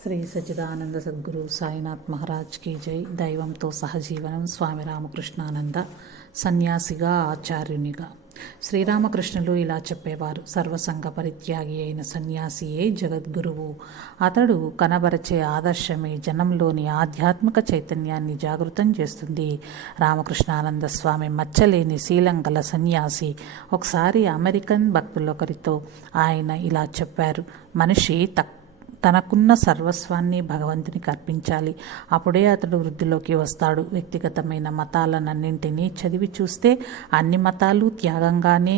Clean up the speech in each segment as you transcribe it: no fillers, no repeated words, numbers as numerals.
Shri Sachchidananda Sadhguru Sainath Maharaj key జై. దైవంతో సహజీవనం. స్వామి రామకృష్ణానంద. సన్యాసిగా, ఆచార్యునిగా. శ్రీరామకృష్ణులు ఇలా చెప్పేవారు: సర్వసంగ పరిత్యాగి అయిన సన్యాసియే జగద్గురువు. అతడు కనబరచే ఆదర్శమే జనంలోని ఆధ్యాత్మిక చైతన్యాన్ని జాగృతం చేస్తుంది. రామకృష్ణానంద స్వామి మచ్చలేని శీలం గల సన్యాసి. ఒకసారి అమెరికన్ భక్తులొకరితో ఆయన ఇలా చెప్పారు: మనిషి తనకున్న సర్వస్వాన్ని భగవంతునికి అర్పించాలి. అప్పుడే అతడు వృద్ధిలోకి వస్తాడు. వ్యక్తిగతమైన మతాలన్నింటినీ చదివి చూస్తే అన్ని మతాలు త్యాగాన్నే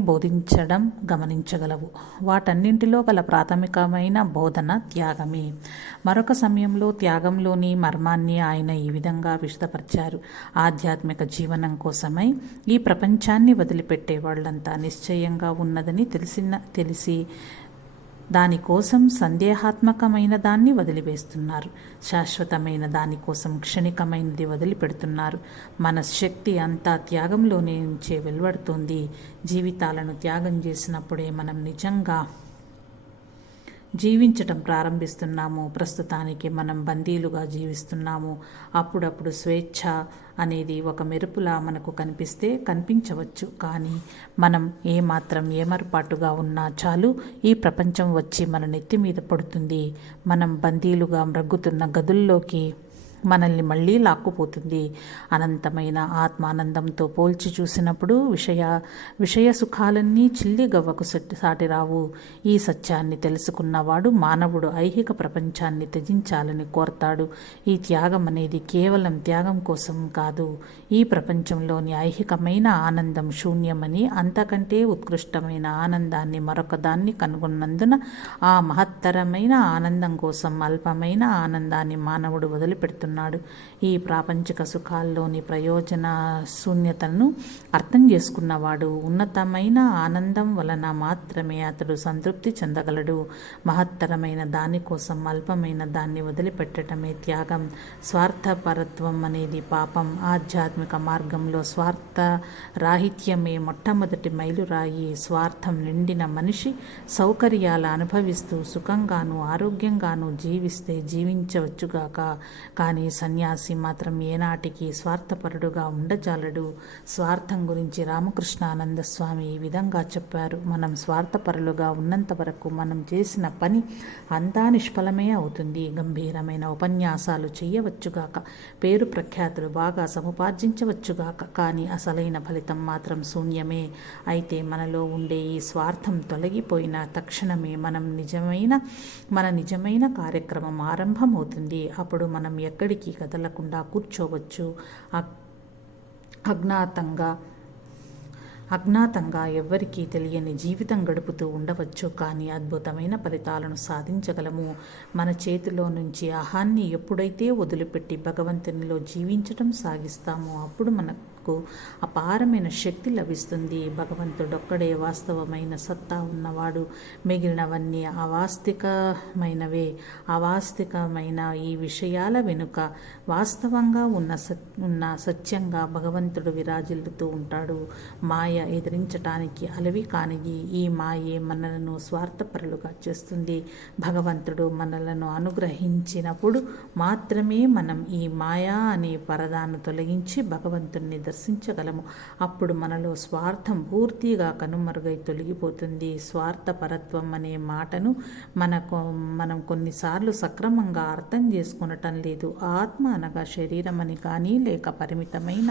బోధించగలవు. వాటన్నింటిలో గల ప్రాథమికమైన బోధన త్యాగమే. మరొక సమయంలో త్యాగంలోని మర్మాన్ని ఆయన ఈ విధంగా విశదపరిచారు: ఆధ్యాత్మిక జీవనం కోసమై ఈ ప్రపంచాన్ని వదిలిపెట్టే వాళ్ళంతా నిశ్చయంగా ఉన్నదని తెలిసి దానికోసం సందేహాత్మకమైన దాన్ని వదిలివేస్తున్నారు. శాశ్వతమైన దానికోసం క్షణికమైనది వదిలిపెడుతున్నారు. మన శక్తి అంతా త్యాగంలోనే నుంచే వెలువడుతుంది. జీవితాలను త్యాగం చేసినప్పుడే మనం నిజంగా జీవించటం ప్రారంభిస్తున్నాము. ప్రస్తుతానికి మనం బందీలుగా జీవిస్తున్నాము. అప్పుడప్పుడు స్వేచ్ఛ అనేది ఒక మెరుపులా మనకు కనిపించవచ్చు. కానీ మనం ఏమాత్రం ఏమరపాటుగా ఉన్నా చాలు, ఈ ప్రపంచం వచ్చి మన నెత్తి మీద పడుతుంది. మనం బందీలుగా మ్రగ్గుతున్న గదుల్లోకి మనల్ని మళ్ళీ లాక్కుపోతుంది. అనంతమైన ఆత్మానందంతో పోల్చి చూసినప్పుడు విషయ సుఖాలన్నీ చిల్లి గవ్వకు సాటిరావు. ఈ సత్యాన్ని తెలుసుకున్నవాడు మానవుడు ఐహిక ప్రపంచాన్ని త్యజించాలని కోరతాడు. ఈ త్యాగం అనేది కేవలం త్యాగం కోసం కాదు. ఈ ప్రపంచంలోని ఐహికమైన ఆనందం శూన్యమని, అంతకంటే ఉత్కృష్టమైన ఆనందాన్ని మరొకదాన్ని కనుగొన్నందున ఆ మహత్తరమైన ఆనందం కోసం అల్పమైన ఆనందాన్ని మానవుడు వదిలిపెడుతున్నాడు. ఈ ప్రాపంచిక సుఖాల్లోని ప్రయోజన శూన్యతను అర్థం చేసుకున్నవాడు ఉన్నతమైన ఆనందం వలన మాత్రమే అతడు సంతృప్తి చెందగలడు. మహత్తరమైన దానికోసం అల్పమైన దాన్ని వదిలిపెట్టడమే త్యాగం. స్వార్థపరత్వం అనేది పాపం. ఆధ్యాత్మిక మార్గంలో స్వార్థ రాహిత్యమే మొట్టమొదటి మైలురాయి. స్వార్థం నిండిన మనిషి సౌకర్యాలు అనుభవిస్తూ సుఖంగాను ఆరోగ్యంగాను జీవించవచ్చుగాక. కానీ సన్యాసి మాత్రం ఏనాటికి స్వార్థపరుడుగా ఉండజాలడు. స్వార్థం గురించి రామకృష్ణానంద స్వామి ఈ విధంగా చెప్పారు: మనం స్వార్థపరులుగా ఉన్నంత వరకు మనం చేసిన పని అంతా నిష్ఫలమే అవుతుంది. గంభీరమైన ఉపన్యాసాలు చేయవచ్చుగాక, పేరు ప్రఖ్యాతులు బాగా సముపార్జించవచ్చుగాక, కానీ అసలైన ఫలితం మాత్రం శూన్యమే. అయితే మనలో ఉండే ఈ స్వార్థం తొలగిపోయిన తక్షణమే మన నిజమైన కార్యక్రమం ఆరంభమవుతుంది. అప్పుడు మనం ఎక్కడికి కదలకుండా కూర్చోవచ్చు. అజ్ఞాతంగా ఎవ్వరికీ తెలియని జీవితం గడుపుతూ ఉండవచ్చు. కానీ అద్భుతమైన ఫలితాలను సాధించగలము. మన చేతిలో నుంచి అహాన్ని ఎప్పుడైతే వదిలిపెట్టి భగవంతునిలో జీవించటం సాగిస్తామో అప్పుడు మనకు అపారమైన శక్తి లభిస్తుంది. భగవంతుడొక్కడే వాస్తవమైన సత్తా ఉన్నవాడు. మిగిలినవన్నీ అవాస్తవికమైనవే. అవాస్తవికమైన ఈ విషయాల వెనుక వాస్తవంగా ఉన్న సత్యంగా భగవంతుడు విరాజిల్లుతూ ఉంటాడు. మాయ ఎదిరించటానికి అలవి కానిది. ఈ మాయే మనలను స్వార్థపరులుగా చేస్తుంది. భగవంతుడు మనలను అనుగ్రహించినప్పుడు మాత్రమే మనం ఈ మాయా అనే పరదాను తొలగించి భగవంతుణ్ణి దర్శించగలము. అప్పుడు మనలో స్వార్థం పూర్తిగా కనుమరుగై తొలగిపోతుంది. స్వార్థపరత్వం అనే మాటను మనం కొన్నిసార్లు సక్రమంగా అర్థం చేసుకునటం లేదు. ఆత్మ అనగా శరీరం అని కానీ, లేక పరిమితమైన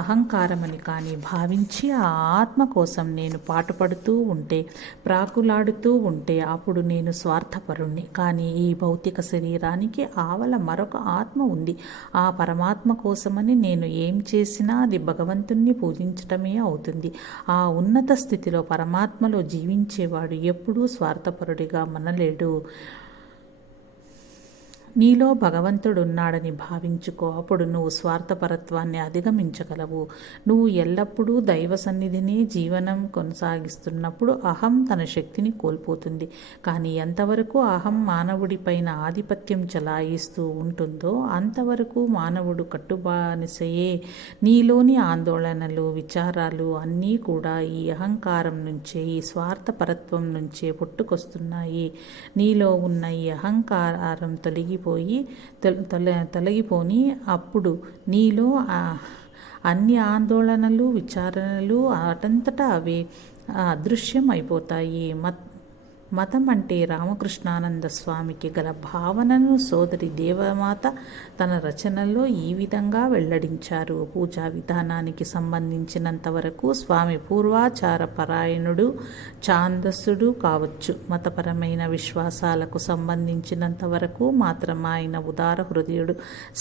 అహంకారమని కానీ భావించి ఆ ఆత్మ కోసం నేను పాటుపడుతూ ఉంటే, ప్రాకులాడుతూ ఉంటే అప్పుడు నేను స్వార్థపరుణ్ణి. కానీ ఈ భౌతిక శరీరానికి ఆవల మరొక ఆత్మ ఉంది. ఆ పరమాత్మ కోసమని నేను ఏం చేసినా అది భగవంతుణ్ణి పూజించటమే అవుతుంది. ఆ ఉన్నత స్థితిలో పరమాత్మలో జీవించేవాడు ఎప్పుడూ స్వార్థపరుడిగా మనలేడు. నీలో భగవంతుడున్నాడని భావించుకో. అప్పుడు నువ్వు స్వార్థపరత్వాన్ని అధిగమించగలవు. నువ్వు ఎల్లప్పుడూ దైవ సన్నిధిని జీవనం కొనసాగిస్తున్నప్పుడు అహం తన శక్తిని కోల్పోతుంది. కానీ ఎంతవరకు అహం మానవుడిపైన ఆధిపత్యం చెలాయిస్తూ ఉంటుందో అంతవరకు మానవుడు కట్టుబానిసయే. నీలోని ఆందోళనలు, విచారాలు అన్నీ కూడా ఈ అహంకారం నుంచే, ఈ స్వార్థపరత్వం నుంచే పుట్టుకొస్తున్నాయి. నీలో ఉన్న ఈ అహంకారం తొలగిపోని అప్పుడు నీలో అన్ని ఆందోళనలు, విచారణలు వాటంతటా అవే అదృశ్యం అయిపోతాయి. మతం అంటే రామకృష్ణానంద స్వామికి గల భావనను సోదరి దేవమాత తన రచనల్లో ఈ విధంగా వెల్లడించారు. పూజా విధానానికి సంబంధించినంత వరకు స్వామి పూర్వాచార పరాయణుడు, ఛాందస్సుడు కావచ్చు. మతపరమైన విశ్వాసాలకు సంబంధించినంత వరకు మాత్రం ఆయన ఉదార హృదయుడు.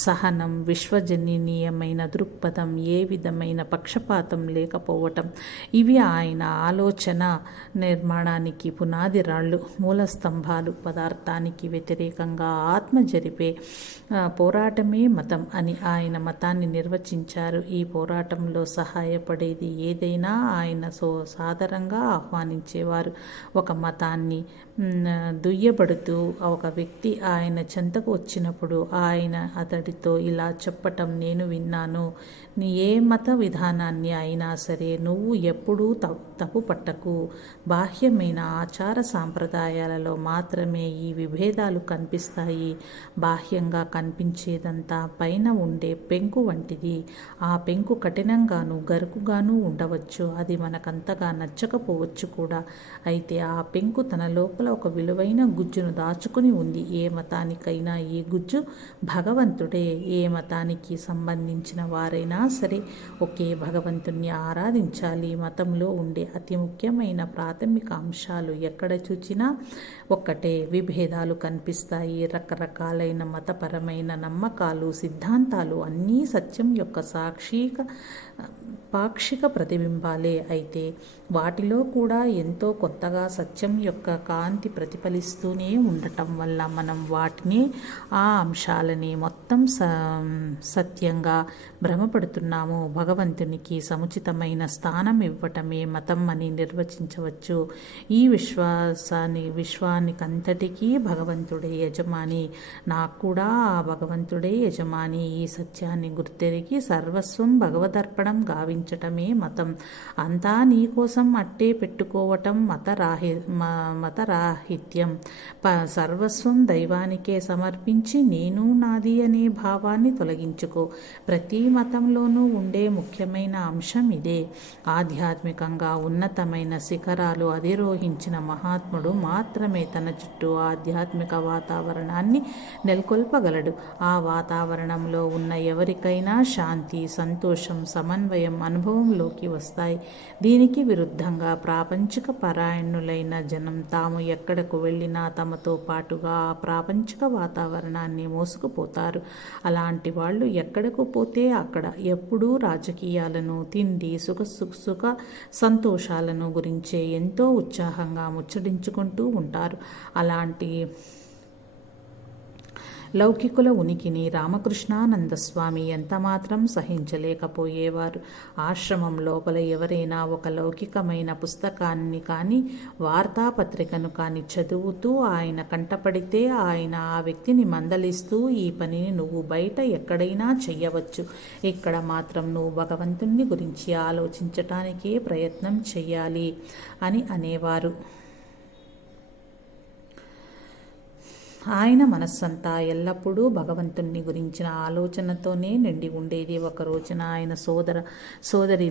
సహనం, విశ్వజనీయమైన దృక్పథం, ఏ విధమైన పక్షపాతం లేకపోవటం ఇవి ఆయన ఆలోచన నిర్మాణానికి పునాది మూల స్తంభాలు. పదార్థానికి వ్యతిరేకంగా ఆత్మ జరిపే పోరాటమే మతం అని ఆయన మతాన్ని నిర్వచించారు. ఈ పోరాటంలో సహాయపడేది ఏదైనా ఆయన సాదరంగా ఆహ్వానించేవారు. ఒక మతాన్ని దుయ్యబడుతూ ఒక వ్యక్తి ఆయన చెంతకు వచ్చినప్పుడు ఆయన అతడితో ఇలా చెప్పటం నేను విన్నాను: ఏ మత విధానాన్ని అయినా సరే నువ్వు ఎప్పుడూ తప్పు పట్టకు. బాహ్యమైన ఆచార సాంప్రదాయాలలో మాత్రమే ఈ విభేదాలు కనిపిస్తాయి. బాహ్యంగా కనిపించేదంతా పైన ఉండే పెంకు వంటిది. ఆ పెంకు కఠినంగాను గరుకుగాను ఉండవచ్చు. అది మనకంతగా నచ్చకపోవచ్చు కూడా. అయితే ఆ పెంకు తన లోపల ఒక విలువైన గుజ్జును దాచుకుని ఉంది. ఏ మతానికైనా ఈ గుజ్జు భగవంతుడే. ఏ మతానికి సంబంధించిన వారైనా సరే ఒకే భగవంతుణ్ణి ఆరాధించాలి. మతంలో ఉండే అతి ముఖ్యమైన ప్రాథమిక అంశాలు ఎక్కడ చూచినా ఒక్కటే. విభేదాలు కనిపిస్తాయి. రకరకాలైన మతపరమైన నమ్మకాలు, సిద్ధాంతాలు అన్నీ సత్యం యొక్క పాక్షిక ప్రతిబింబాలే. అయితే వాటిలో కూడా ఎంతో కొత్తగా సత్యం యొక్క కాంతి ప్రతిఫలిస్తూనే ఉండటం వల్ల మనం వాటిని, ఆ అంశాలని మొత్తం సత్యంగా భ్రమపడుతున్నాము. భగవంతునికి సముచితమైన స్థానం ఇవ్వటమే మతం అని నిర్వచించవచ్చు. ఈ విశ్వానికంతటికీ భగవంతుడే యజమాని. నాకు కూడా ఆ భగవంతుడే యజమాని. ఈ సత్యాన్ని గుర్తెరిగి సర్వస్వం భగవదర్పణం గావించటమే మతం. అంతా నీకోసం అట్టే పెట్టుకోవటం మతరాహిత్యం. సర్వస్వం దైవానికే సమర్పించి నేను నాది అనే భావాన్ని తొలగించుకో. ప్రతి మతంలోనూ ఉండే ముఖ్యమైన అంశం ఇదే. ఆధ్యాత్మికంగా ఉన్నతమైన శిఖరాలు అధిరోహించిన మహాత్ముడు మాత్రమే తన చుట్టూ ఆధ్యాత్మిక వాతావరణాన్ని నెలకొల్పగలడు. ఆ వాతావరణంలో ఉన్న ఎవరికైనా శాంతి, సంతోషం, సమన్వయం అనుభవంలోకి వస్తాయి. దీనికి విరుద్ధంగా ప్రాపంచిక పరాయణులైన జనం తాము ఎక్కడకు వెళ్ళినా తమతో పాటుగా ఆ ప్రాపంచిక వాతావరణాన్ని మోసుకుపోతారు. అలాంటి వాళ్ళు ఎక్కడకు పోతే అక్కడ ఎప్పుడూ రాజకీయాలను, తిండి, సుఖ సంతోషాలను గురించే ఎంతో ఉత్సాహంగా ముచ్చటించుకుంటూ ఉంటారు. అలాంటి లౌకికుల ఉనికిని రామకృష్ణానంద స్వామి ఎంతమాత్రం సహించలేకపోయేవారు. ఆశ్రమం లోపల ఎవరైనా ఒక లౌకికమైన పుస్తకాన్ని కానీ, వార్తాపత్రికను కానీ చదువుతూ ఆయన కంటపడితే ఆయన ఆ వ్యక్తిని మందలిస్తూ, ఈ పనిని నువ్వు బయట ఎక్కడైనా చెయ్యవచ్చు, ఇక్కడ మాత్రం నువ్వు భగవంతుని గురించి ఆలోచించటానికే ప్రయత్నం చెయ్యాలి అని అనేవారు. ఆయన మనస్సంతా ఎల్లప్పుడూ భగవంతుని గురించిన ఆలోచనతోనే నిండి ఉండేది. ఒక రోజున ఆయన సోదరి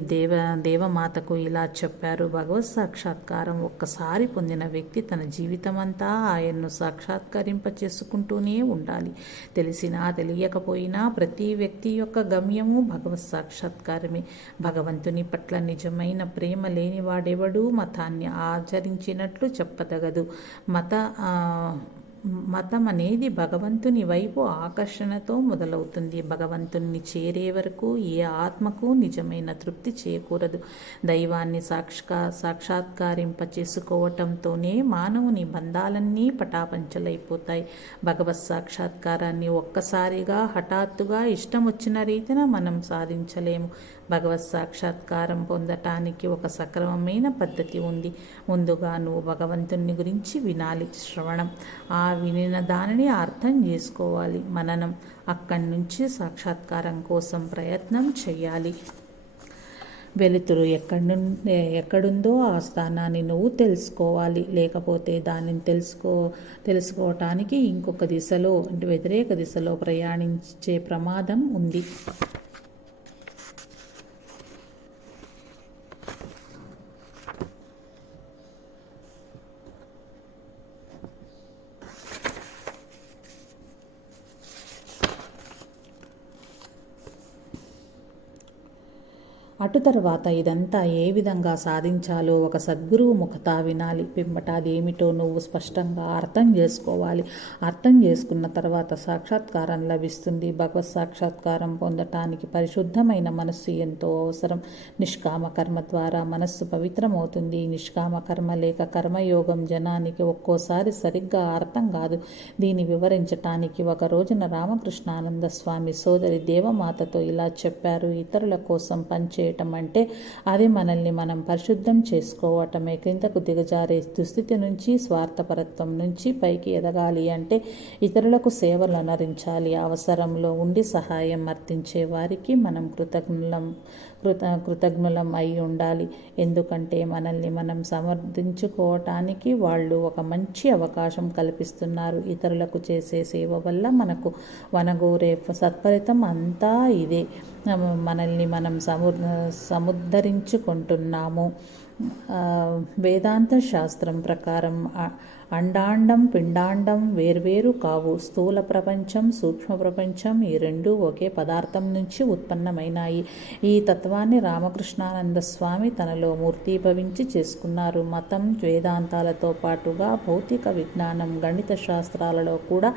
దేవమాతకు ఇలా చెప్పారు: భగవత్ సాక్షాత్కారం ఒక్కసారి పొందిన వ్యక్తి తన జీవితమంతా ఆయన్ను సాక్షాత్కరింప చేసుకుంటూనే ఉండాలి. తెలిసినా తెలియకపోయినా ప్రతి వ్యక్తి యొక్క గమ్యము భగవత్ సాక్షాత్కారమే. భగవంతుని పట్ల నిజమైన ప్రేమ లేనివాడెవడూ మతాన్ని ఆచరించినట్లు చెప్పదగదు. మతం అనేది భగవంతుని వైపు ఆకర్షణతో మొదలవుతుంది. భగవంతుని చేరే వరకు ఏ ఆత్మకు నిజమైన తృప్తి చేకూరదు. దైవాన్ని సాక్షాత్కారింప చేసుకోవటంతోనే మానవుని బంధాలన్నీ పటాపంచలైపోతాయి. భగవత్ సాక్షాత్కారాన్ని ఒక్కసారిగా హఠాత్తుగా ఇష్టం వచ్చిన రీతిన మనం సాధించలేము. భగవత్ సాక్షాత్కారం పొందటానికి ఒక సక్రమమైన పద్ధతి ఉంది. ముందుగా నువ్వు భగవంతుని గురించి వినాలి, శ్రవణం. ఆ వినిన దానిని అర్థం చేసుకోవాలి, మననం. అక్కడి నుంచి సాక్షాత్కారం కోసం ప్రయత్నం చేయాలి. వెలుతురు ఎక్కడుందో ఆ స్థానాన్ని నువ్వు తెలుసుకోవాలి. లేకపోతే దానిని తెలుసుకోవటానికి ఇంకొక దిశలో అంటే వ్యతిరేక దిశలో ప్రయాణించే ప్రమాదం ఉంది. అటు తర్వాత ఇదంతా ఏ విధంగా సాధించాలో ఒక సద్గురువు ముఖత వినాలి. పిమ్మట అదేమిటో నువ్వు స్పష్టంగా అర్థం చేసుకోవాలి. అర్థం చేసుకున్న తర్వాత సాక్షాత్కారం లభిస్తుంది. భగవత్ సాక్షాత్కారం పొందటానికి పరిశుద్ధమైన మనస్సు ఎంతో అవసరం. నిష్కామ కర్మ ద్వారా మనస్సు పవిత్రమవుతుంది. నిష్కామ కర్మ లేక కర్మయోగం జనానికి ఒక్కోసారి సరిగ్గా అర్థం కాదు. దీన్ని వివరించటానికి ఒక రోజున రామకృష్ణానంద స్వామి సోదరి దేవమాతతో ఇలా చెప్పారు: ఇతరుల కోసం పనిచేయటం అంటే అది మనల్ని మనం పరిశుద్ధం చేసుకోవటమే. క్రిందకు దిగజారే దుస్థితి నుంచి, స్వార్థపరత్వం నుంచి పైకి ఎదగాలి అంటే ఇతరులకు సేవలు అనరించాలి. అవసరంలో ఉండి సహాయం అర్థించే వారికి మనం కృతజ్ఞులం అయి ఉండాలి. ఎందుకంటే మనల్ని మనం సమర్థించుకోవటానికి వాళ్ళు ఒక మంచి అవకాశం కల్పిస్తున్నారు. ఇతరులకు చేసే సేవ వల్ల మనకు వనగూరే సత్ఫలితం అంతా ఇదే. మనల్ని మనం సముద్ధరించుకుంటున్నాము. వేదాంత శాస్త్రం ప్రకారం అండాండం పిండాండం వేర్వేరు కావు. స్థూల ప్రపంచం, సూక్ష్మ ప్రపంచం ఈ రెండూ ఒకే పదార్థం నుంచి ఉత్పన్నమైనాయి. ఈ తత్వాన్ని రామకృష్ణానంద స్వామి తనలో మూర్తీభవించి చేసుకున్నారు. మతం, వేదాంతాలతో పాటుగా భౌతిక విజ్ఞానం, గణిత శాస్త్రాలలో కూడా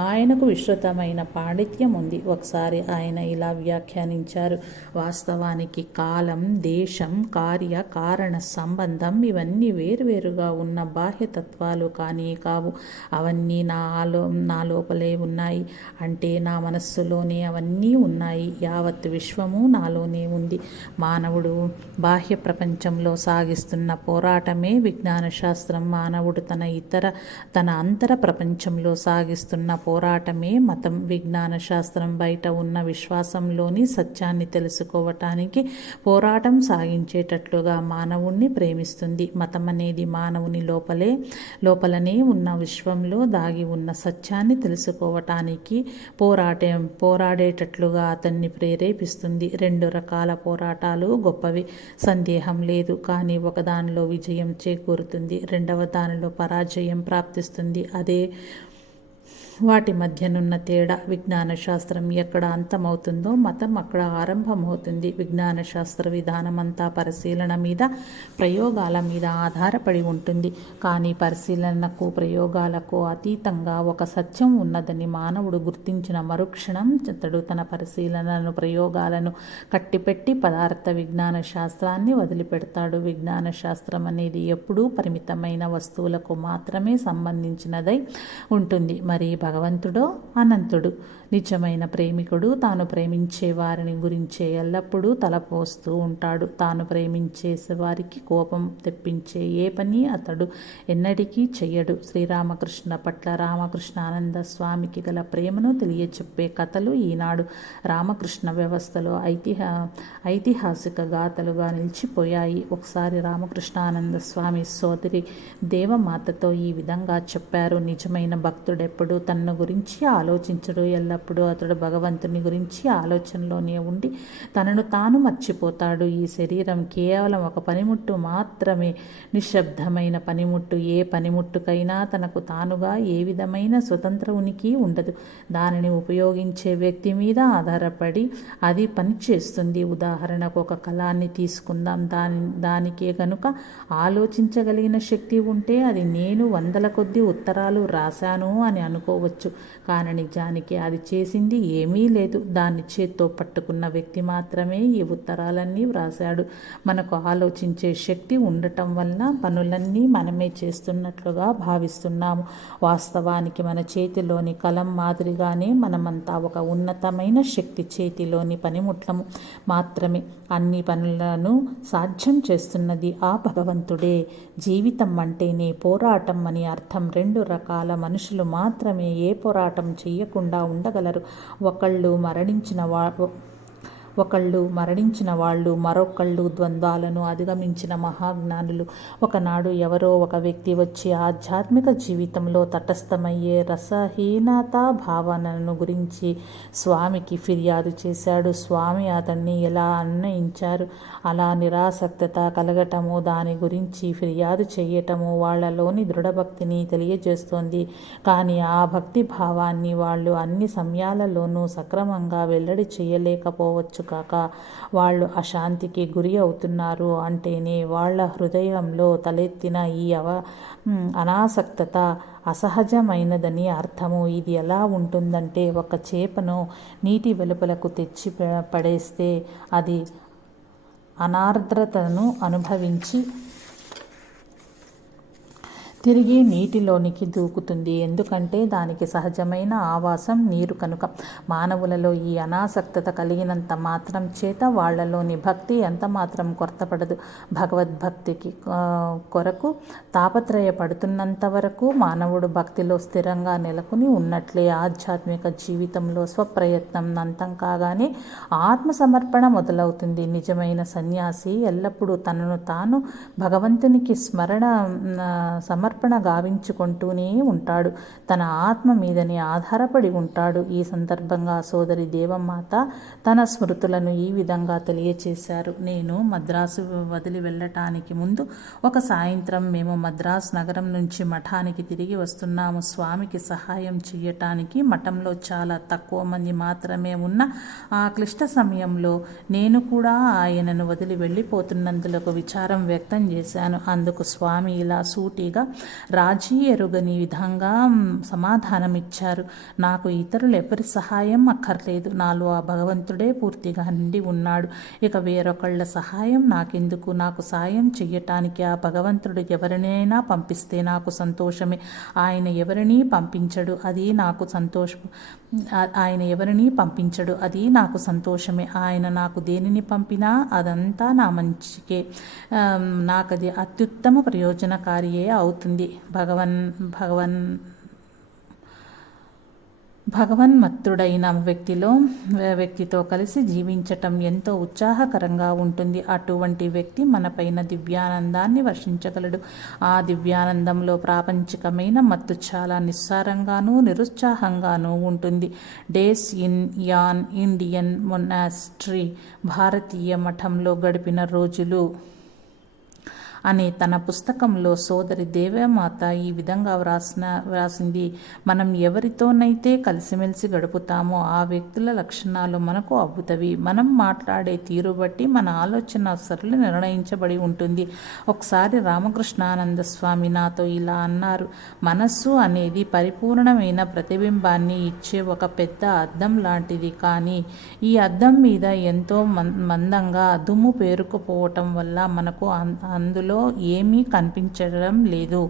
ఆయనకు విస్తృతమైన పాండిత్యం ఉంది. ఒకసారి ఆయన ఇలా వ్యాఖ్యానించారు: వాస్తవానికి కాలం, దేశం, కార్య కారణ సంబంధం ఇవన్నీ వేరువేరుగా ఉన్న బాహ్యతత్వాలు కానీ కావు. అవన్నీ నా లోపలే ఉన్నాయి. అంటే నా మనస్సులోనే అవన్నీ ఉన్నాయి. యావత్ విశ్వము నాలోనే ఉంది. మానవుడు బాహ్య ప్రపంచంలో సాగిస్తున్న పోరాటమే విజ్ఞాన శాస్త్రం. మానవుడు తన అంతర ప్రపంచంలో సాగిస్తున్న పోరాటమే మతం. విజ్ఞాన శాస్త్రం బయట ఉన్న విశ్వాసంలోని సత్యాన్ని తెలుసుకోవటానికి పోరాటం సాగించేటట్లుగా మానవుణ్ణి ప్రేమిస్తుంది. మతం అనేది మానవుని లోపలనే ఉన్న విశ్వంలో దాగి ఉన్న సత్యాన్ని తెలుసుకోవటానికి పోరాడేటట్లుగా అతన్ని ప్రేరేపిస్తుంది. రెండు రకాల పోరాటాలు గొప్పవి, సందేహం లేదు. కానీ ఒకదానిలో విజయం చేకూరుతుంది, రెండవ దానిలో పరాజయం ప్రాప్తిస్తుంది. అదే వాటి మధ్యనున్న తేడా. విజ్ఞాన శాస్త్రం ఎక్కడ అంతమవుతుందో మతం అక్కడ ఆరంభమవుతుంది. విజ్ఞాన శాస్త్ర విధానమంతా పరిశీలన మీద, ప్రయోగాల మీద ఆధారపడి ఉంటుంది. కానీ పరిశీలనకు, ప్రయోగాలకు అతీతంగా ఒక సత్యం ఉన్నదని మానవుడు గుర్తించిన మరుక్షణం అతడు తన పరిశీలనలను, ప్రయోగాలను కట్టిపెట్టి పదార్థ విజ్ఞాన శాస్త్రాన్ని వదిలిపెడతాడు. విజ్ఞాన శాస్త్రం అనేది ఎప్పుడూ పరిమితమైన వస్తువులకు మాత్రమే సంబంధించినదై ఉంటుంది. మరి భగవంతుడో అనంతుడు, నిజమైన ప్రేమికుడు. తాను ప్రేమించే వారిని గురించే ఎల్లప్పుడూ తలపోస్తూ ఉంటాడు. తాను ప్రేమించే వారికి కోపం తెప్పించే ఏ పని అతడు ఎన్నటికీ చెయ్యడు. శ్రీరామకృష్ణ పట్ల రామకృష్ణానంద స్వామికి గల ప్రేమను తెలియచెప్పే కథలు ఈనాడు రామకృష్ణ వ్యవస్థలో ఐతిహాసిక గాథలుగా నిలిచిపోయాయి. ఒకసారి రామకృష్ణానంద స్వామి సోదరి దేవమాతతో ఈ విధంగా చెప్పారు: నిజమైన భక్తుడెప్పుడు కన్ను గురించి ఆలోచించడు. ఎల్లప్పుడూ అతడు భగవంతుని గురించి ఆలోచనలోనే ఉండి తనను తాను మర్చిపోతాడు. ఈ శరీరం కేవలం ఒక పనిముట్టు మాత్రమే, నిశ్శబ్దమైన పనిముట్టు. ఏ పనిముట్టుకైనా తనకు తానుగా ఏ విధమైన స్వతంత్ర ఉనికి ఉండదు. దానిని ఉపయోగించే వ్యక్తి మీద ఆధారపడి అది పనిచేస్తుంది. ఉదాహరణకు ఒక కళాన్ని తీసుకుందాం. దానికే గనుక ఆలోచించగలిగిన శక్తి ఉంటే అది నేను వందల కొద్ది ఉత్తరాలు రాశాను అని అనుకోవచ్చు. కానీ నిజానికి అది చేసింది ఏమీ లేదు. దాన్ని చేత్తో పట్టుకున్న వ్యక్తి మాత్రమే ఈ ఉత్తరాలన్నీ వ్రాశాడు. మనకు ఆలోచించే శక్తి ఉండటం వల్ల పనులన్నీ మనమే చేస్తున్నట్లుగా భావిస్తున్నాము. వాస్తవానికి మన చేతిలోని కలం మాదిరిగానే మనమంతా ఒక ఉన్నతమైన శక్తి చేతిలోని పనిముట్లము మాత్రమే. అన్ని పనులను సాధ్యం చేస్తున్నది ఆ భగవంతుడే. జీవితం అంటేనే పోరాటం అని అర్థం. రెండు రకాల మనుషులు మాత్రమే ఏ పోరాటం చెయ్యకుండా ఉండగలరు. ఒకళ్ళు మరణించిన వాళ్ళు, మరొకళ్ళు ద్వంద్వాలను అధిగమించిన మహాజ్ఞానులు. ఒకనాడు ఎవరో ఒక వ్యక్తి వచ్చి ఆధ్యాత్మిక జీవితంలో తటస్థమయ్యే రసహీనతా భావనను గురించి స్వామికి ఫిర్యాదు చేశాడు. స్వామి అతన్ని ఎలా అన్వయించారు. అలా నిరాసక్తత కలగటము, దాని గురించి ఫిర్యాదు చేయటము వాళ్ళలోని దృఢభక్తిని తెలియజేస్తోంది. కానీ ఆ భక్తి భావాన్ని వాళ్ళు అన్ని సమయాలలోనూ సక్రమంగా వెల్లడి చేయలేకపోవచ్చు. కాక వాళ్ళు అశాంతికి గురి అవుతున్నారు అంటేనే వాళ్ళ హృదయంలో తలెత్తిన ఈ అనాసక్తత అసహజమైనదని అర్థము. ఇది ఎలా ఉంటుందంటే, ఒక చేపను నీటి వెలుపలకు తెచ్చి పడేస్తే అది అనార్ద్రతను అనుభవించి తిరిగి నీటిలోనికి దూకుతుంది. ఎందుకంటే దానికి సహజమైన ఆవాసం నీరు కనుక. మానవులలో ఈ అనాసక్తత కలిగినంత మాత్రం చేత వాళ్లలోని భక్తి ఎంత మాత్రం కొరతపడదు. భగవద్భక్తికి కొరకు తాపత్రయపడుతున్నంత వరకు మానవుడు భక్తిలో స్థిరంగా నెలకొని ఉన్నట్లే. ఆధ్యాత్మిక జీవితంలో స్వప్రయత్నం అంతం కాగానే ఆత్మసమర్పణ మొదలవుతుంది. నిజమైన సన్యాసి ఎల్లప్పుడూ తనను తాను భగవంతునికి సమర్పణ గావించుకుంటూనే ఉంటాడు. తన ఆత్మ మీదనే ఆధారపడి ఉంటాడు. ఈ సందర్భంగా సోదరి దేవమాత తన స్మృతులను ఈ విధంగా తెలియచేశారు. నేను మద్రాసు వదిలి వెళ్ళటానికి ముందు ఒక సాయంత్రం మేము మద్రాసు నగరం నుంచి మఠానికి తిరిగి వస్తున్నాము. స్వామికి సహాయం చేయటానికి మఠంలో చాలా తక్కువ మంది మాత్రమే ఉన్న ఆ క్లిష్ట సమయంలో నేను కూడా ఆయనను వదిలి వెళ్ళిపోతున్నందులకు విచారం వ్యక్తం చేశాను. అందుకు స్వామి ఇలా సూటిగా, రాజీ ఎరుగని విధంగా సమాధానమిచ్చారు. నాకు ఇతరులు ఎవరి సహాయం అక్కర్లేదు. నాలో ఆ భగవంతుడే పూర్తిగా నిండి ఉన్నాడు. ఇక వేరొకళ్ళ సహాయం నాకెందుకు? నాకు సాయం చెయ్యటానికి ఆ భగవంతుడు ఎవరినైనా పంపిస్తే నాకు సంతోషమే. ఆయన ఎవరినీ పంపించడు, అది నాకు సంతోషమే. ఆయన నాకు దేనిని పంపినా అదంతా నా మంచికే. నాకది అత్యుత్తమ ప్రయోజనకారియే అవుతుంది. భగవన్మత్తుడైన వ్యక్తితో కలిసి జీవించటం ఎంతో ఉత్సాహకరంగా ఉంటుంది. అటువంటి వ్యక్తి మనపైన దివ్యానందాన్ని వర్షించగలడు. ఆ దివ్యానందంలో ప్రాపంచికమైన మత్తు చాలా నిస్సారంగానూ నిరుత్సాహంగానూ ఉంటుంది. Days in an Indian monastery, భారతీయ మఠంలో గడిపిన రోజులు అనే తన పుస్తకంలో సోదరి దేవమాత ఈ విధంగా వ్రాసింది. మనం ఎవరితోనైతే కలిసిమెలిసి గడుపుతామో ఆ వ్యక్తుల లక్షణాలు మనకు అబ్బుతవి. మనం మాట్లాడే తీరు బట్టి మన ఆలోచన సరళి నిర్ణయించబడి ఉంటుంది. ఒకసారి రామకృష్ణానంద స్వామి నాతో ఇలా అన్నారు. మనస్సు అనేది పరిపూర్ణమైన ప్రతిబింబాన్ని ఇచ్చే ఒక పెద్ద అద్దం లాంటిది. కానీ ఈ అద్దం మీద ఎంతో మందంగా దుమ్ము పేరుకుపోవటం వల్ల మనకు అందులో ఏమీ కనిపించడం లేదు.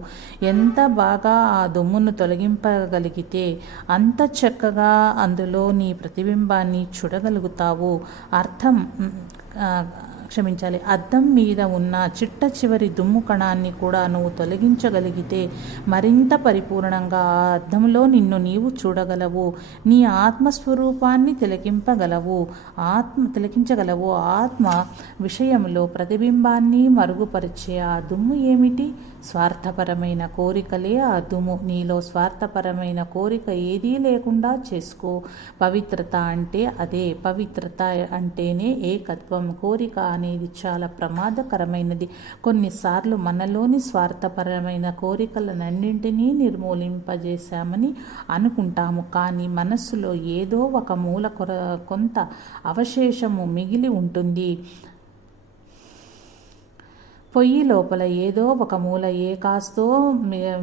ఎంత బాగా ఆ దుమ్మును తొలగింపగలిగితే అంత చక్కగా అందులో నీ ప్రతిబింబాన్ని చూడగలుగుతావు. అద్దం మీద ఉన్న చిట్ట చివరి దుమ్ము కణాన్ని కూడా నువ్వు తొలగించగలిగితే మరింత పరిపూర్ణంగా ఆ అద్దంలో నిన్ను నీవు చూడగలవు. నీ ఆత్మస్వరూపాన్ని తిలకించగలవు. ఆత్మ విషయంలో ప్రతిబింబాన్ని మరుగుపరిచే ఆ దుమ్ము ఏమిటి? స్వార్థపరమైన కోరికలే ఆ దుమ్ము. నీలో స్వార్థపరమైన కోరిక ఏదీ లేకుండా చేసుకో. పవిత్రత అంటే అదే. పవిత్రత అంటేనే ఏకత్వం. కోరిక అనేది చాలా ప్రమాదకరమైనది. కొన్నిసార్లు మనలోని స్వార్థపరమైన కోరికలన్నింటినీ నిర్మూలింపజేశామని అనుకుంటాము. కానీ మనస్సులో ఏదో ఒక మూల కొంత అవశేషము మిగిలి ఉంటుంది. పొయ్యి లోపల ఏదో ఒక మూల కాస్తో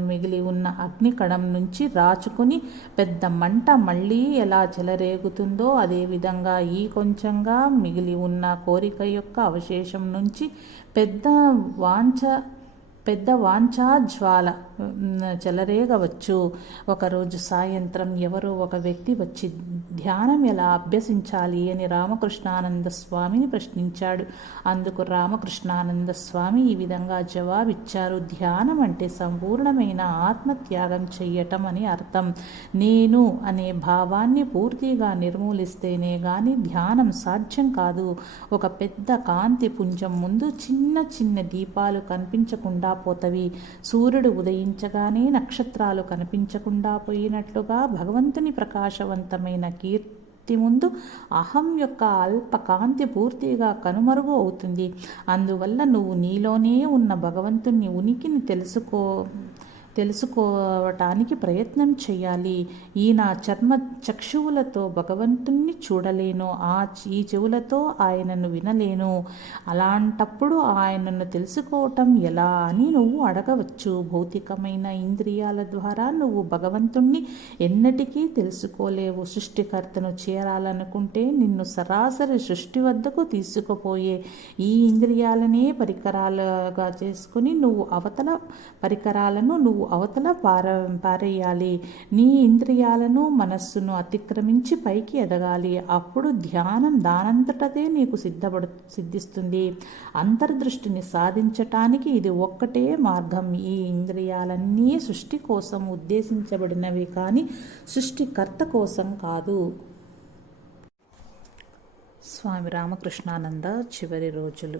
మిగిలి ఉన్న అగ్నికణం నుంచి రాచుకుని పెద్ద మంట మళ్ళీ ఎలా చెలరేగుతుందో అదేవిధంగా ఈ కొంచెంగా మిగిలి ఉన్న కోరిక యొక్క అవశేషం నుంచి పెద్ద వాంఛాజ్వాల చెలరేగవచ్చు. ఒకరోజు సాయంత్రం ఎవరో ఒక వ్యక్తి వచ్చి ధ్యానం ఎలా అభ్యసించాలి అని రామకృష్ణానంద స్వామిని ప్రశ్నించాడు. అందుకు రామకృష్ణానంద స్వామి ఈ విధంగా జవాబిచ్చారు: ధ్యానం అంటే సంపూర్ణమైన ఆత్మత్యాగం చెయ్యటం అని అర్థం. నేను అనే భావాన్ని పూర్తిగా నిర్మూలిస్తేనే గాని ధ్యానం సాధ్యం కాదు. ఒక పెద్ద కాంతి పుంజం ముందు చిన్న చిన్న దీపాలు కనిపించకుండా పోతవి. సూర్యుడు ఉదయించగానే నక్షత్రాలు కనిపించకుండా పోయినట్లుగా భగవంతుని ప్రకాశవంతమైన కీర్తి ముందు అహం యొక్క అల్ప కాంతి పూర్తిగా కనుమరుగు అవుతుంది. అందువల్ల నువ్వు నీలోనే ఉన్న భగవంతుని ఉనికిని తెలుసుకోవటానికి ప్రయత్నం చేయాలి. ఈ నా చర్మ చక్షువులతో భగవంతుణ్ణి చూడలేను, ఈ చెవులతో ఆయనను వినలేను, అలాంటప్పుడు ఆయనను తెలుసుకోవటం ఎలా అని నువ్వు అడగవచ్చు. భౌతికమైన ఇంద్రియాల ద్వారా నువ్వు భగవంతుణ్ణి ఎన్నటికీ తెలుసుకోలేవు. సృష్టికర్తను చేరాలనుకుంటే నిన్ను సరాసరి సృష్టి వద్దకు తీసుకుపోయే ఈ ఇంద్రియాలనే పరికరాలుగా చేసుకుని నువ్వు అవతల పారేయాలి. నీ ఇంద్రియాలను మనస్సును అతిక్రమించి పైకి ఎదగాలి. అప్పుడు ధ్యానం దానంతటదే నీకు సిద్ధిస్తుంది. అంతర్దృష్టిని సాధించటానికి ఇది ఒక్కటే మార్గం. ఈ ఇంద్రియాలన్నీ సృష్టి కోసం ఉద్దేశించబడినవి కానీ సృష్టికర్త కోసం కాదు. స్వామి రామకృష్ణానంద చివరి రోజులు.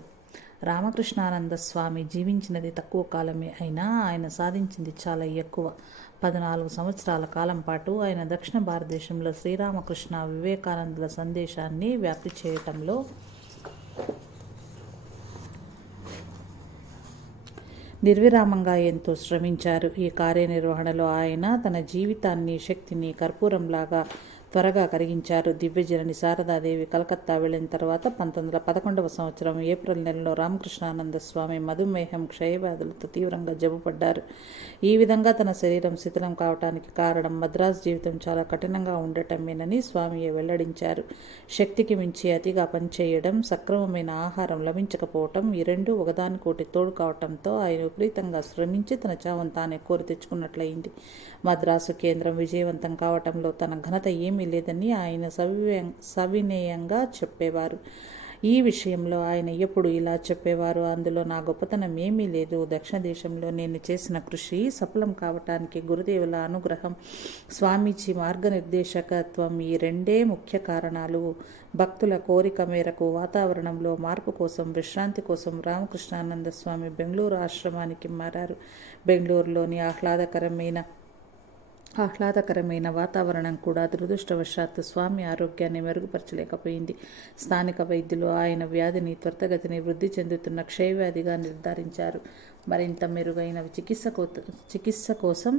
రామకృష్ణానంద స్వామి జీవించినది తక్కువ కాలమే అయినా ఆయన సాధించింది చాలా ఎక్కువ. 14 సంవత్సరాల కాలం పాటు ఆయన దక్షిణ భారతదేశంలో శ్రీరామకృష్ణ వివేకానందుల సందేశాన్ని వ్యాప్తి చేయటంలో నిర్విరామంగా ఎంతో శ్రమించారు. ఈ కార్యనిర్వహణలో ఆయన తన జీవితాన్ని, శక్తిని కర్పూరంలాగా త్వరగా కరిగించారు. దివ్యజనని శారదాదేవి కలకత్తా వెళ్ళిన తర్వాత 1911 సంవత్సరం ఏప్రిల్ నెలలో రామకృష్ణానంద స్వామి మధుమేహం, క్షయవ్యాధులతో తీవ్రంగా జబ్బుపడ్డారు. ఈ విధంగా తన శరీరం శిథిలం కావటానికి కారణం మద్రాసు జీవితం చాలా కఠినంగా ఉండటమేనని స్వామియే వెల్లడించారు. శక్తికి మించి అతిగా పనిచేయడం, సక్రమమైన ఆహారం లభించకపోవటం, ఈ రెండు ఒకదానికోటి తోడు కావటంతో ఆయన విపరీతంగా శ్రమించి తన చావును తానే కోరి తెచ్చుకున్నట్లయింది. మద్రాసు కేంద్రం విజయవంతం కావటంలో తన ఘనత ఏమీ లేదని ఆయన సవినయంగా చెప్పేవారు. ఈ విషయంలో ఆయన ఎప్పుడు ఇలా చెప్పేవారు: అందులో నా గొప్పతనం ఏమీ లేదు. దక్షిణ దేశంలో నేను చేసిన కృషి సఫలం కావటానికి గురుదేవుల అనుగ్రహం, స్వామీజీ మార్గనిర్దేశకత్వం, ఈ రెండే ముఖ్య కారణాలు. భక్తుల కోరిక మేరకు వాతావరణంలో మార్పు కోసం, విశ్రాంతి కోసం రామకృష్ణానంద స్వామి బెంగళూరు ఆశ్రమానికి మారారు. బెంగళూరులోని ఆహ్లాదకరమైన వాతావరణం కూడా దురదృష్టవశాత్తు స్వామి ఆరోగ్యాన్ని మెరుగుపరచలేకపోయింది. స్థానిక వైద్యులు ఆయన వ్యాధిని త్వరితగతిని వృద్ధి చెందుతున్న క్షయవ్యాధిగా నిర్ధారించారు. మరింత మెరుగైన చికిత్స కోసం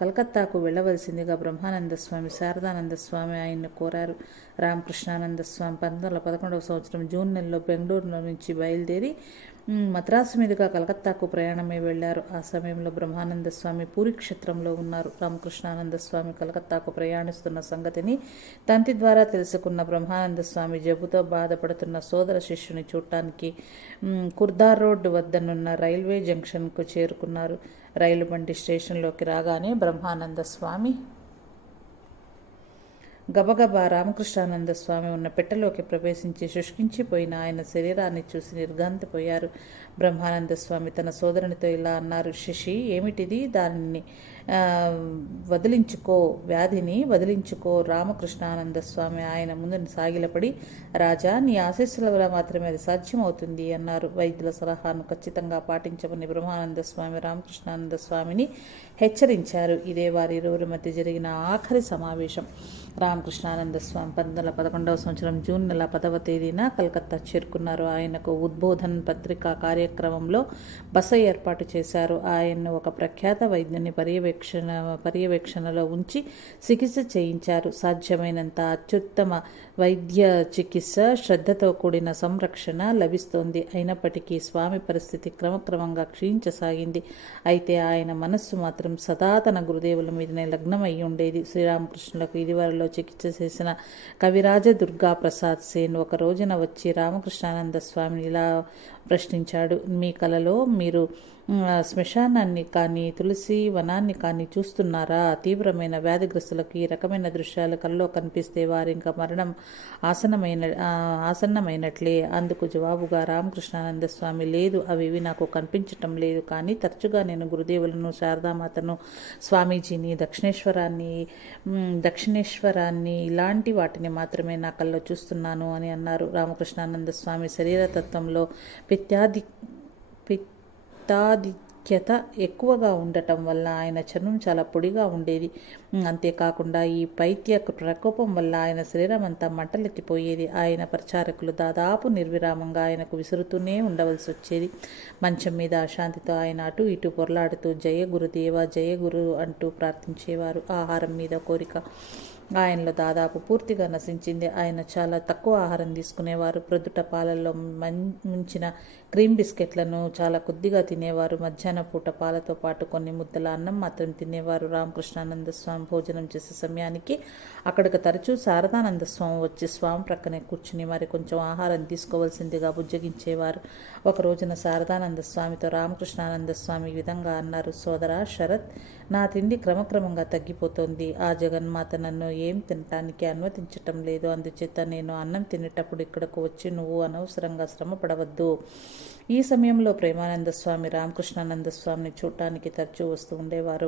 కలకత్తాకు వెళ్ళవలసిందిగా బ్రహ్మానంద స్వామి, శారదానంద స్వామి ఆయన్ను కోరారు. రామకృష్ణానంద స్వామి 1911 సంవత్సరం జూన్ నెలలో బెంగళూరులో నుంచి బయలుదేరి మద్రాసు మీదుగా కలకత్తాకు ప్రయాణమై వెళ్లారు. ఆ సమయంలో బ్రహ్మానంద స్వామి పూరి క్షేత్రంలో ఉన్నారు. రామకృష్ణానంద స్వామి కలకత్తాకు ప్రయాణిస్తున్న సంగతిని తంతి ద్వారా తెలుసుకున్న బ్రహ్మానంద స్వామి జబ్బుతో బాధపడుతున్న సోదర శిష్యుని చూడటానికి కుర్దార్ రోడ్డు వద్దనున్న రైల్వే జంక్షన్కు చేరుకున్నారు. రైలు బండి స్టేషన్లోకి రాగానే బ్రహ్మానంద స్వామి గబగబా రామకృష్ణానంద స్వామి ఉన్న పెట్టెలోకి ప్రవేశించి శుష్కించిపోయిన ఆయన శరీరాన్ని చూసి నిర్ఘాంతపోయారు. బ్రహ్మానంద స్వామి తన సోదరునితో ఇలా అన్నారు, శశి, ఏమిటిది? దానిని వదిలించుకో, వ్యాధిని వదిలించుకో. రామకృష్ణానంద స్వామి ఆయన ముందు సాగిలపడి, రాజా, నీ ఆశీస్సుల వల్ల మాత్రమే అది సాధ్యమవుతుంది అన్నారు. వైద్యుల సలహాను ఖచ్చితంగా పాటించమని బ్రహ్మానంద స్వామి రామకృష్ణానంద స్వామిని హెచ్చరించారు. ఇదే వారి ఇరువురి మధ్య జరిగిన ఆఖరి సమావేశం. రామకృష్ణానంద స్వామి 1911 సంవత్సరం జూన్ నెల 10వ తేదీన కలకత్తా చేరుకున్నారు. ఆయనకు ఉద్బోధన్ పత్రికా కార్యక్రమంలో బస ఏర్పాటు చేశారు. ఆయన్ను ఒక ప్రఖ్యాత వైద్యుని పర్యవేక్షణలో ఉంచి చికిత్స చేయించారు. సాధ్యమైనంత అత్యుత్తమ వైద్య చికిత్స, శ్రద్ధతో కూడిన సంరక్షణ లభిస్తోంది. అయినప్పటికీ స్వామి పరిస్థితి క్రమక్రమంగా క్షీణించసాగింది. అయితే ఆయన మనస్సు మాత్రం సదా తన గురుదేవుల మీదనే లగ్నమై ఉండేది. శ్రీరామకృష్ణులకు ఇదివరలో చికిత్స చేసిన కవిరాజ దుర్గా ప్రసాద్ సేన్ ఒక రోజున వచ్చి రామకృష్ణానంద స్వామిని ఇలా ప్రశ్నించాడు, మీ కలలో మీరు శ్మశానాన్ని కానీ తులసి వనాన్ని కానీ చూస్తున్నారా? తీవ్రమైన వ్యాధిగ్రస్తులకు ఈ రకమైన దృశ్యాలు కలలో కనిపిస్తే వారి ఇంకా మరణం ఆసన్నమైనట్లే. అందుకు జవాబుగా రామకృష్ణానంద స్వామి, లేదు, అవి నాకు కనిపించటం లేదు. కానీ తరచుగా నేను గురుదేవులను, శారదామాతను, స్వామీజీని, దక్షిణేశ్వరాన్ని ఇలాంటి వాటిని మాత్రమే నా కల్లో చూస్తున్నాను అని అన్నారు. రామకృష్ణానంద స్వామి శరీరతత్వంలో పిత్తాధిక్యత ఎక్కువగా ఉండటం వల్ల ఆయన చర్మం చాలా పొడిగా ఉండేది. అంతేకాకుండా ఈ పైత్య ప్రకోపం వల్ల ఆయన శరీరం అంతా మంటలెత్తిపోయేది. ఆయన పరిచారకులు దాదాపు నిర్విరామంగా ఆయనకు విసురుతూనే ఉండవలసి వచ్చేది. మంచం మీద అశాంతితో ఆయన అటు ఇటు పొరలాడుతూ జయ గురుదేవ, జయ గురు అంటూ ప్రార్థించేవారు. ఆహారం మీద కోరిక ఆయనలో దాదాపు పూర్తిగా నశించింది. ఆయన చాలా తక్కువ ఆహారం తీసుకునేవారు. ప్రొద్దుట పాలల్లో ముంచిన క్రీమ్ బిస్కెట్లను చాలా కొద్దిగా తినేవారు. మధ్యాహ్న పూట పాలతో పాటు కొన్ని ముద్దల అన్నం మాత్రం తినేవారు. రామకృష్ణానంద స్వామి భోజనం చేసే సమయానికి అక్కడికి తరచూ శారదానంద స్వామి వచ్చి స్వామి ప్రక్కనే కూర్చుని మరి కొంచెం ఆహారం తీసుకోవాల్సిందిగా బుజ్జగించేవారు. ఒక రోజున శారదానంద స్వామితో రామకృష్ణానంద స్వామి ఈ విధంగా అన్నారు, సోదరా శరత్, నా తిండి క్రమక్రమంగా తగ్గిపోతోంది. ఆ జగన్మాత నన్ను ఏం తినటానికి అనుమతించటం లేదు. అందుచేత నేను అన్నం తినేటప్పుడు ఇక్కడకు వచ్చి నువ్వు అనవసరంగా శ్రమ పడవద్దు. ఈ సమయంలో ప్రేమానంద స్వామి రామకృష్ణానంద స్వామిని చూడటానికి తరచూ వస్తూ ఉండేవారు.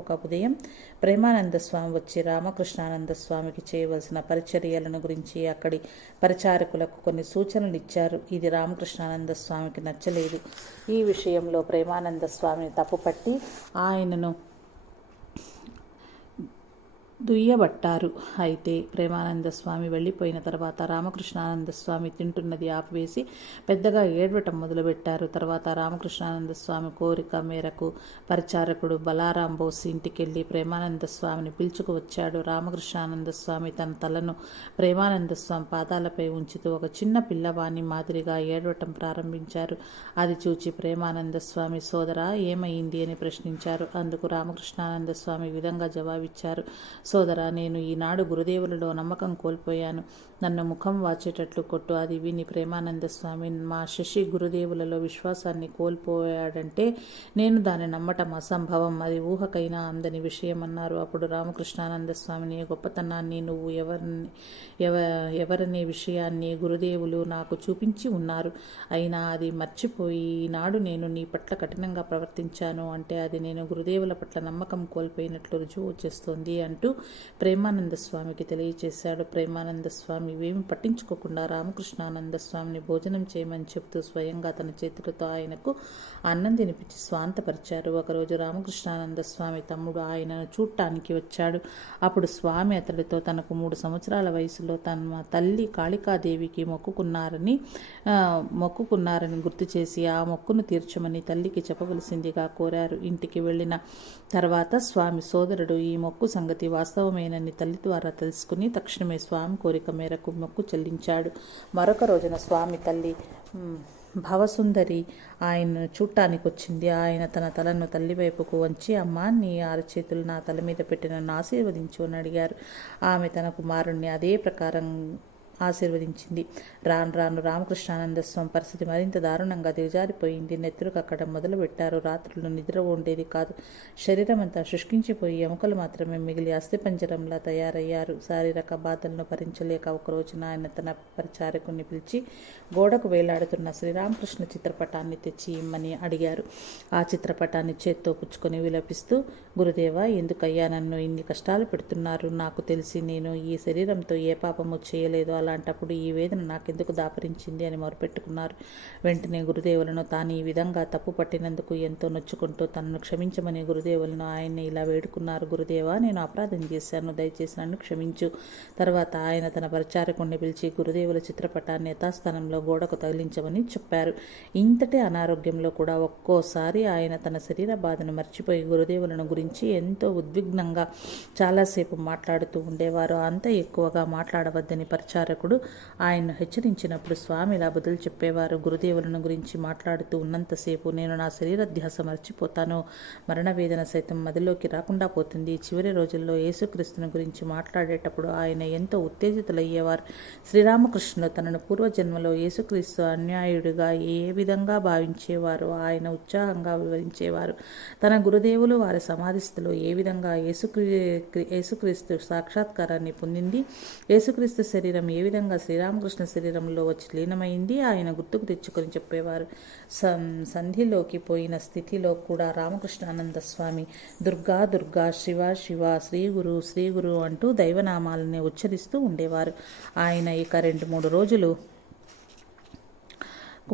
ఒక ఉదయం ప్రేమానంద స్వామి వచ్చి రామకృష్ణానంద స్వామికి చేయవలసిన పరిచర్యలను గురించి అక్కడి పరిచారకులకు కొన్ని సూచనలు ఇచ్చారు. ఇది రామకృష్ణానంద స్వామికి నచ్చలేదు. ఈ విషయంలో ప్రేమానంద స్వామిని తప్పుపట్టి ఆయనను దుయ్యబట్టారు. అయితే ప్రేమానంద స్వామి వెళ్ళిపోయిన తర్వాత రామకృష్ణానంద స్వామి తింటున్నది ఆపివేసి పెద్దగా ఏడవటం మొదలుపెట్టారు. తర్వాత రామకృష్ణానంద స్వామి కోరిక మేరకు పరిచారకుడు బలారాం బోస్ ఇంటికెళ్ళి ప్రేమానంద స్వామిని పిలుచుకు వచ్చాడు. రామకృష్ణానంద స్వామి తన తలను ప్రేమానంద స్వామి పాదాలపై ఉంచుతూ ఒక చిన్న పిల్లవాని మాదిరిగా ఏడవటం ప్రారంభించారు. అది చూచి ప్రేమానంద స్వామి, సోదరా, ఏమైంది అని ప్రశ్నించారు. అందుకు రామకృష్ణానంద స్వామి విధంగా జవాబిచ్చారు, సోదరా, నేను ఈనాడు గురుదేవులలో నమ్మకం కోల్పోయాను. నన్ను ముఖం వాచేటట్లు కొట్టు. అది విని ప్రేమానంద స్వామి, మా శశి గురుదేవులలో విశ్వాసాన్ని కోల్పోయాడంటే నేను దాన్ని నమ్మటం అసంభవం, అది ఊహకైనా అందని విషయం అన్నారు. అప్పుడు రామకృష్ణానంద స్వామిని గొప్పతనాన్ని నువ్వు ఎవరనే విషయాన్ని గురుదేవులు నాకు చూపించి ఉన్నారు. అయినా అది మర్చిపోయి ఈనాడు నేను నీ పట్ల కఠినంగా ప్రవర్తించాను అంటే అది నేను గురుదేవుల పట్ల నమ్మకం కోల్పోయినట్లు రుజువు చేస్తోంది అంటూ ప్రేమానంద స్వామికి తెలియచేశాడు. ప్రేమానంద స్వామి ఇవేమి పట్టించుకోకుండా రామకృష్ణానంద స్వామిని భోజనం చేయమని చెబుతూ స్వయంగా తన చేతులతో ఆయనకు అన్నం తినిపించి స్వాంతపరిచారు. ఒకరోజు రామకృష్ణానంద స్వామి తమ్ముడు ఆయనను చూడటానికి వచ్చాడు. అప్పుడు స్వామి అతడితో తనకు 3 సంవత్సరాల వయసులో తన తల్లి కాళికాదేవికి మొక్కుకున్నారని గుర్తు చేసి ఆ మొక్కును తీర్చమని తల్లికి చెప్పవలసిందిగా కోరారు. ఇంటికి వెళ్ళిన తర్వాత స్వామి సోదరుడు ఈ మొక్కు సంగతి వాస్తవమేనని తల్లి ద్వారా తెలుసుకుని తక్షణమే స్వామి కోరిక మేరకు మొక్కు చెల్లించాడు. మరొక రోజున స్వామి తల్లి భవసుందరి ఆయనను చూడటానికి వచ్చింది. ఆయన తన తలను తల్లి వైపుకు వంచి, అమ్మా, నీ 6 చేతులు నా తల మీద పెట్టి నన్ను ఆశీర్వదించు అని అడిగారు. ఆమె తన కుమారుణ్ణి అదే ప్రకారం ఆశీర్వదించింది. రాను రాను రామకృష్ణానంద స్వామి పరిస్థితి మరింత దారుణంగా దిగజారిపోయింది. నెత్తురు కక్కడం మొదలుపెట్టారు. రాత్రులు నిద్ర ఉండేది కాదు. శరీరం అంతా శుష్కించిపోయి ఎముకలు మాత్రమే మిగిలి అస్థిపంజరంలా తయారయ్యారు. శారీరక బాధలను భరించలేక ఒక రోజున ఆయన తన పరిచారకుని పిలిచి గోడకు వేలాడుతున్న శ్రీరామకృష్ణ చిత్రపటాన్ని తెచ్చి ఇమ్మని అడిగారు. ఆ చిత్రపటాన్ని చేత్తో పుచ్చుకొని విలపిస్తూ, గురుదేవా, ఎందుకయ్యా నన్ను ఇన్ని కష్టాలు పెడుతున్నారు? నాకు తెలిసి నేను ఈ శరీరంతో ఏ పాపము చేయలేదు. అలాంటప్పుడు ఈ వేదన నాకెందుకు దాపరించింది అని మొరపెట్టుకున్నారు. వెంటనే గురుదేవులను తాను ఈ విధంగా తప్పు పట్టినందుకు ఎంతో నొచ్చుకుంటూ తనను క్షమించమని గురుదేవులను ఆయన్ని ఇలా వేడుకున్నారు. గురుదేవా, నేను అపరాధం చేశాను, దయచేసి నన్ను క్షమించు. తర్వాత ఆయన తన పరిచారకుణ్ణి పిలిచి గురుదేవుల చిత్రపటాన్ని యథాస్థానంలో గోడకు తగిలించమని చెప్పారు. ఇంతటి అనారోగ్యంలో కూడా ఒక్కోసారి ఆయన తన శరీర బాధను మర్చిపోయి గురుదేవులను గురించి ఎంతో ఉద్విగ్నంగా చాలాసేపు మాట్లాడుతూ ఉండేవారు. అంత ఎక్కువగా మాట్లాడవద్దని పరిచారకుడు ఆయన్ను హెచ్చరించినప్పుడు స్వామి ఇలా బదులు చెప్పేవారు. గురుదేవులను గురించి మాట్లాడుతూ ఉన్నంతసేపు నేను నా శరీర ధ్యాస మర్చిపోతాను. మరణవేదన సైతం మదిలోకి రాకుండా పోతుంది. చివరి రోజుల్లో యేసుక్రీస్తుని గురించి మాట్లాడేటప్పుడు ఆయన ఎంతో ఉత్తేజితులయ్యేవారు. శ్రీరామకృష్ణుడు తనను పూర్వజన్మలో యేసుక్రీస్తు అన్యాయుడిగా ఏ విధంగా భావించేవారో ఆయన ఉత్సాహంగా వివరించేవారు. తన గురుదేవులు వారి సమాధిస్థితిలో ఏ విధంగా యేసుక్రీస్తు సాక్షాత్కారాన్ని పొందింది, యేసుక్రీస్తు శరీరం ఏ విధంగా శ్రీరామకృష్ణ శరీరంలో వచ్చి లీనమైంది ఆయన గుర్తుకు తెచ్చుకొని చెప్పేవారు. సంధిలోకి పోయిన స్థితిలో కూడా రామకృష్ణానంద స్వామి దుర్గా దుర్గా, శివ శివ, శ్రీగురు శ్రీగురు అంటూ దైవనామాలని ఉచ్చరిస్తూ ఉండేవారు. ఆయన ఇక 2-3 రోజులు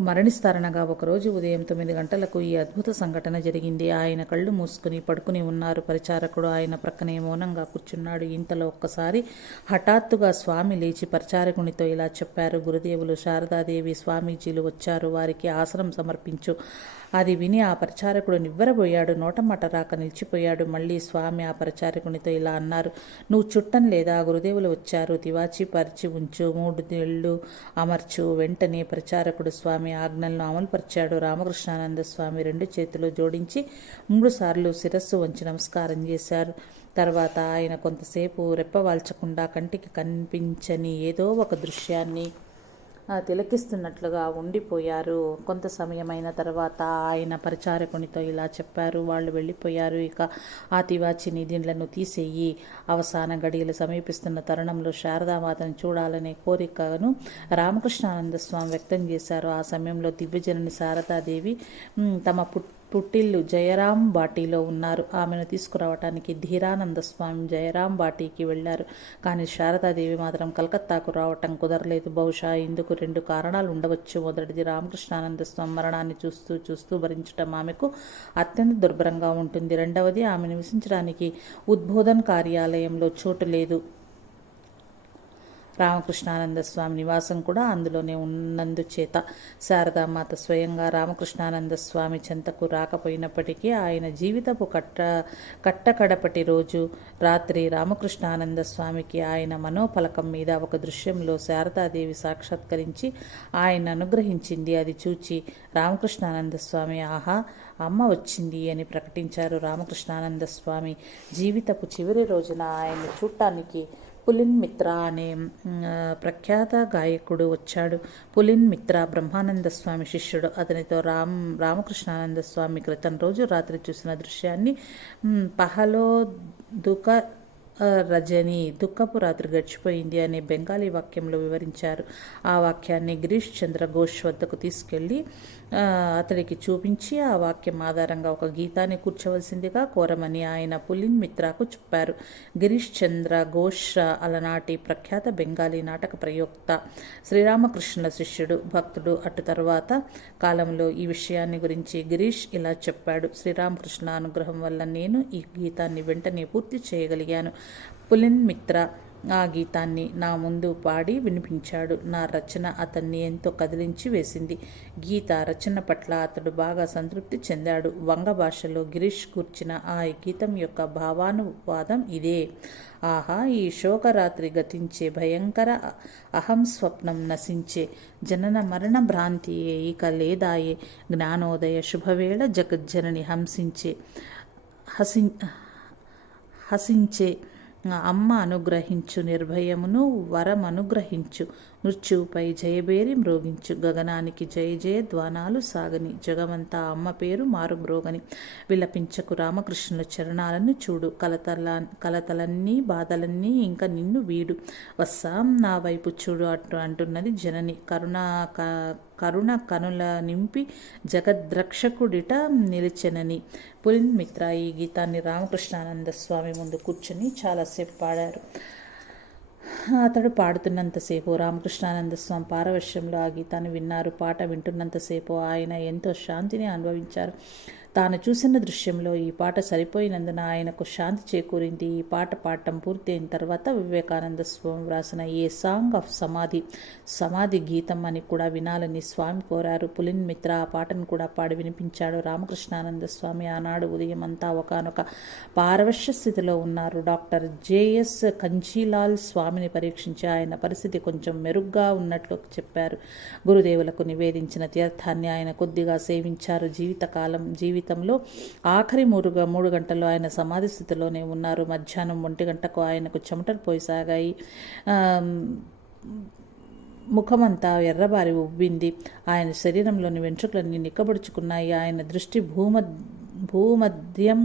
మరణిస్తారనగా ఒకరోజు ఉదయం 9 గంటలకు ఈ అద్భుత సంఘటన జరిగింది. ఆయన కళ్ళు మూసుకుని పడుకుని ఉన్నారు. పరిచారకుడు ఆయన ప్రక్కనే మౌనంగా కూర్చున్నాడు. ఇంతలో ఒక్కసారి హఠాత్తుగా స్వామి లేచి పరిచారకునితో ఇలా చెప్పారు. గురుదేవులు శారదాదేవి స్వామీజీలు వచ్చారు, వారికి ఆసనం సమర్పించు. అది విని ఆ పరిచారకుడు నివ్వెరబోయాడు. నోటమాట రాక నిలిచిపోయాడు. మళ్ళీ స్వామి ఆ పరిచారకునితో ఇలా అన్నారు. నువ్వు చుట్టం లేదా? గురుదేవులు వచ్చారు, తివాచి పరిచి ఉంచు, 3 నీళ్లు అమర్చు. వెంటనే పరిచారకుడు స్వామి ఆజ్ఞలను అమలుపరిచాడు. రామకృష్ణానంద స్వామి 2 చేతులు జోడించి 3 సార్లు శిరస్సు వంచి నమస్కారం చేశారు. తర్వాత ఆయన కొంతసేపు రెప్పవాల్చకుండా కంటికి కనిపించని ఏదో ఒక దృశ్యాన్ని తిలకిస్తున్నట్లుగా ఉండిపోయారు. కొంత సమయమైన తర్వాత ఆయన పరిచారకునితో ఇలా చెప్పారు. వాళ్ళు వెళ్ళిపోయారు. ఇక ఆ తివాచిని దీండ్లను తీసేయి. అవసాన గడియలు సమీపిస్తున్న తరుణంలో శారదామాతను చూడాలనే కోరికను రామకృష్ణానంద స్వామి వ్యక్తం చేశారు. ఆ సమయంలో దివ్యజనని శారదాదేవి తమ పుట్టిల్లు జయరాం బాటీలో ఉన్నారు. ఆమెను తీసుకురావటానికి ధీరానంద స్వామి జయరాం బాటీకి వెళ్లారు. కానీ శారదాదేవి మాత్రం కలకత్తాకు రావటం కుదరలేదు. బహుశా ఇందుకు 2 కారణాలు ఉండవచ్చు. మొదటిది, రామకృష్ణానంద స్వామి మరణాన్ని చూస్తూ భరించటం ఆమెకు అత్యంత దుర్భరంగా ఉంటుంది. రెండవది, ఆమె నివసించడానికి ఉద్బోధన్ కార్యాలయంలో చోటు లేదు. రామకృష్ణానంద స్వామి నివాసం కూడా అందులోనే ఉన్నందుచేత శారదామాత స్వయంగా రామకృష్ణానంద స్వామి చెంతకు రాకపోయినప్పటికీ ఆయన జీవితపు కట్టకడపటి రోజు రాత్రి రామకృష్ణానంద స్వామికి ఆయన మనోఫలకం మీద ఒక దృశ్యంలో శారదాదేవి సాక్షాత్కరించి ఆయన అనుగ్రహించింది. అది చూచి రామకృష్ణానంద స్వామి, ఆహా, అమ్మ వచ్చింది అని ప్రకటించారు. రామకృష్ణానంద స్వామి జీవితపు చివరి రోజున ఆయన్ని చూడటానికి పులిన్ మిత్ర అనే ప్రఖ్యాత గాయకుడు వచ్చాడు. పులిన్ మిత్ర బ్రహ్మానంద స్వామి శిష్యుడు. అతనితో రామకృష్ణానంద స్వామి క్రితం రోజు రాత్రి చూసిన దృశ్యాన్ని పహలో దుఃఖ రజని, దుఃఖపు రాత్రి గడిచిపోయింది అనే బెంగాలీ వాక్యంలో వివరించారు. ఆ వాక్యాన్ని గిరీష్ చంద్ర ఘోష్ వద్దకు తీసుకెళ్లి అతడికి చూపించి ఆ వాక్యం ఆధారంగా ఒక గీతాన్ని కూర్చోవలసిందిగా కోరమని ఆయన పులిన్ మిత్రాకు చెప్పారు. గిరీష్ చంద్ర ఘోష్ అలనాటి ప్రఖ్యాత బెంగాలీ నాటక ప్రయోక్త, శ్రీరామకృష్ణుల శిష్యుడు, భక్తుడు. అటు తరువాత కాలంలో ఈ విషయాన్ని గురించి గిరీష్ ఇలా చెప్పాడు. శ్రీరామకృష్ణ అనుగ్రహం వల్ల నేను ఈ గీతాన్ని వెంటనే పూర్తి చేయగలిగాను. పులిన్ మిత్ర ఆ గీతాన్ని నా ముందు పాడి వినిపించాడు. నా రచన అతన్ని ఎంతో కదిలించి వేసింది. గీత రచన పట్ల అతడు బాగా సంతృప్తి చెందాడు. వంగ భాషలో గిరీష్ కూర్చిన ఆ గీతం యొక్క భావానువాదం ఇదే. ఆహా, ఈ శోకరాత్రి గతించే, భయంకర అహం స్వప్నం నశించే, జనన మరణ భ్రాంతియే ఇక లేదాయే, జ్ఞానోదయ శుభవేళ జగజ్జనని హసించే అమ్మ అనుగ్రహించు నిర్భయమును వరమనుగ్రహించు మృత్యువుపై జయబేరి మ్రోగించు గగనానికి జయ జయ ధ్వానాలు సాగని జగమంతా అమ్మ పేరు మారు మ్రోగని విలపించకు రామకృష్ణుల చరణాలను చూడు కలతలన్నీ బాధలన్నీ ఇంకా నిన్ను వీడు వస్తాం నా వైపు చూడు అంటున్నది జనని కరుణ కనుల నింపి జగద్రక్షకుడిట నిలిచెనని. పులిన్ మిత్ర ఈ గీతాన్ని రామకృష్ణానంద స్వామి ముందు కూర్చొని చాలాసేపు పాడారు. అతడు పాడుతున్నంతసేపు రామకృష్ణానంద స్వామి పారవశ్యంలో ఆ గీతాన్ని విన్నారు. పాట వింటున్నంతసేపు ఆయన ఎంతో శాంతిని అనుభవించారు. తాను చూసిన దృశ్యంలో ఈ పాట సరిపోయినందున ఆయనకు శాంతి చేకూరింది. ఈ పాట పాడటం పూర్తయిన తర్వాత వివేకానంద స్వామి వ్రాసిన ఏ సాంగ్ ఆఫ్ సమాధి గీతం అని కూడా వినాలని స్వామి కోరారు. పులిన్ మిత్ర ఆ పాటను కూడా పాడి వినిపించాడు. రామకృష్ణానంద స్వామి ఆనాడు ఉదయం అంతా ఒకనొక పారవశ్య స్థితిలో ఉన్నారు. డాక్టర్ జేఎస్ కంచీలాల్ స్వామిని పరీక్షించి ఆయన పరిస్థితి కొంచెం మెరుగ్గా ఉన్నట్లు చెప్పారు. గురుదేవులకు నివేదించిన తీర్థాన్ని ఆయన కొద్దిగా సేవించారు. జీవితంలో ఆఖరి 3 గంటల్లో ఆయన సమాధి స్థితిలోనే ఉన్నారు. మధ్యాహ్నం 1 గంటకు ఆయనకు చెమటలు పోయసాగాయి. ముఖమంతా ఎర్రబారి ఉబ్బింది. ఆయన శరీరంలోని వెంట్రుకలన్నీ నిక్కబడుచుకున్నాయి. ఆయన దృష్టి భ్రూమధ్యం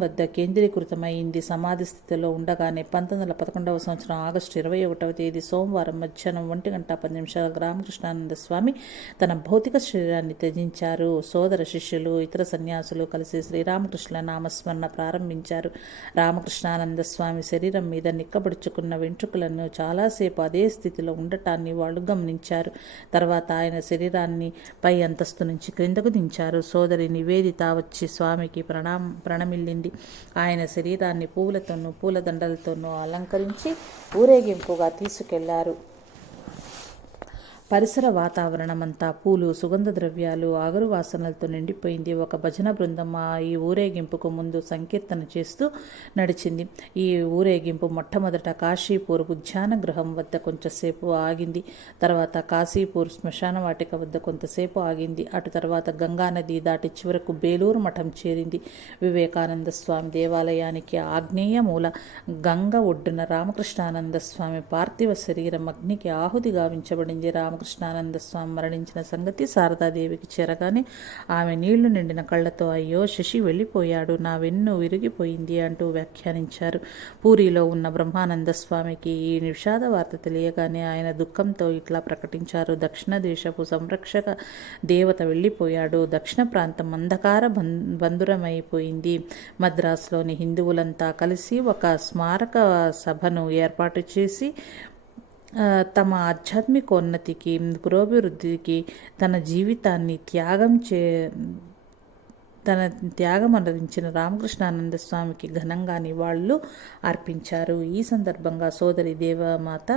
వద్ద కేంద్రీకృతమైంది. సమాధి స్థితిలో ఉండగానే 1911 సంవత్సరం ఆగస్టు 21వ తేదీ సోమవారం మధ్యాహ్నం 1:10 రామకృష్ణానంద స్వామి తన భౌతిక శరీరాన్ని త్యజించారు. సోదర శిష్యులు ఇతర సన్యాసులు కలిసి శ్రీరామకృష్ణ నామస్మరణ ప్రారంభించారు. రామకృష్ణానంద స్వామి శరీరం మీద నిక్కబడుచుకున్న వెంట్రుకలను చాలాసేపు అదే స్థితిలో ఉండటాన్ని వాళ్ళు గమనించారు. తర్వాత ఆయన శరీరాన్ని పై అంతస్తు నుంచి క్రిందకు దించారు. సోదరి నివేదిత వచ్చి స్వామికి ప్రణమిల్లింది. ఆయన శరీరాన్ని పువ్వులతోనూ పూలదండలతోనూ అలంకరించి ఊరేగింపుగా తీసుకెళ్లారు. పరిసర వాతావరణమంతా పూలు, సుగంధ ద్రవ్యాలు, ఆగరు వాసనలతో నిండిపోయింది. ఒక భజన బృందం ఈ ఊరేగింపుకు ముందు సంకీర్తన చేస్తూ నడిచింది. ఈ ఊరేగింపు మొట్టమొదట కాశీపూర్ ఉద్యాన గృహం వద్ద కొంచెంసేపు ఆగింది. తర్వాత కాశీపూర్ శ్మశాన వాటిక వద్ద కొంతసేపు ఆగింది. అటు తర్వాత గంగానది దాటి చివరకు బేలూరు మఠం చేరింది. వివేకానంద స్వామి దేవాలయానికి ఆగ్నేయ మూల గంగ ఒడ్డున రామకృష్ణానంద స్వామి పార్థివ శరీరం అగ్నికి ఆహుతి గావించబడింది. రామకృష్ణానంద స్వామి మరణించిన సంగతి శారదాదేవికి చేరగానే ఆమె నీళ్లు నిండిన కళ్లతో అయ్యో శశి వెళ్ళిపోయాడు, నా వెన్ను విరిగిపోయింది అంటూ వ్యాఖ్యానించారు. పూరిలో ఉన్న బ్రహ్మానంద స్వామికి ఈ విషాద వార్త తెలియగానే ఆయన దుఃఖంతో ఇట్లా ప్రకటించారు. దక్షిణ దేశపు సంరక్షక దేవత వెళ్ళిపోయాడు. దక్షిణ ప్రాంతం అంధకార బంధురమైపోయింది. మద్రాసులోని హిందువులంతా కలిసి ఒక స్మారక సభను ఏర్పాటు చేసి తమ ఆధ్యాత్మికోన్నతికి పురోభివృద్ధికి తన జీవితాన్ని త్యాగం అందించిన రామకృష్ణానంద స్వామికి ఘనంగా నివాళులు అర్పించారు. ఈ సందర్భంగా సోదరి దేవమాత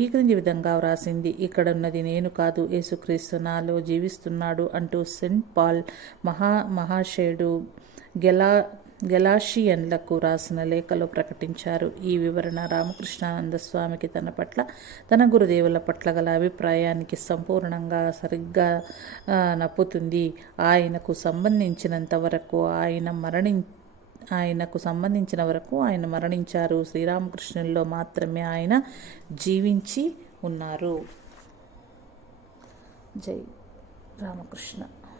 ఈ క్రింది విధంగా వ్రాసింది. ఇక్కడున్నది నేను కాదు, యేసుక్రీస్తు నాలో జీవిస్తున్నాడు అంటూ సెయింట్ పాల్ మహాశయుడు గెలాషియన్లకు రాసిన లేఖలో ప్రకటించారు. ఈ వివరణ రామకృష్ణానంద స్వామికి తన పట్ల, తన గురుదేవుల పట్ల గల అభిప్రాయానికి సంపూర్ణంగా సరిగ్గా నప్పుతుంది. ఆయనకు సంబంధించిన వరకు ఆయన మరణించారు. శ్రీరామకృష్ణుల్లో మాత్రమే ఆయన జీవించి ఉన్నారు. జై రామకృష్ణ.